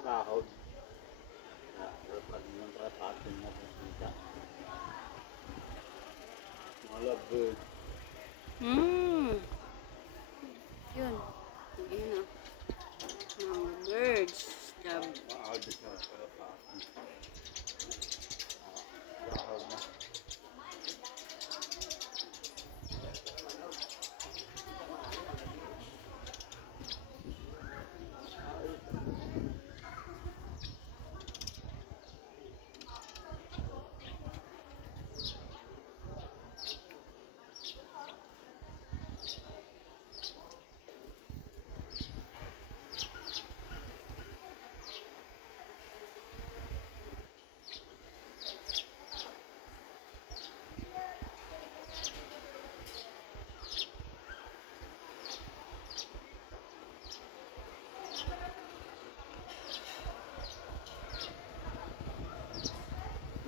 kahoy. Dapat yung karapatin na kita. Mga lovebird. Yun. Yun o. Mga birds. Paagos na karapatin. Kahoy na.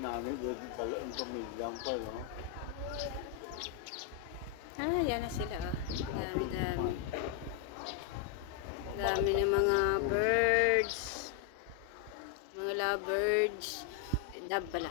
Namin, dala ang pamilyang pa, no? Yan na sila o. Dami-dami. Dami ng mga birds. Mga lovebirds. Dove pala.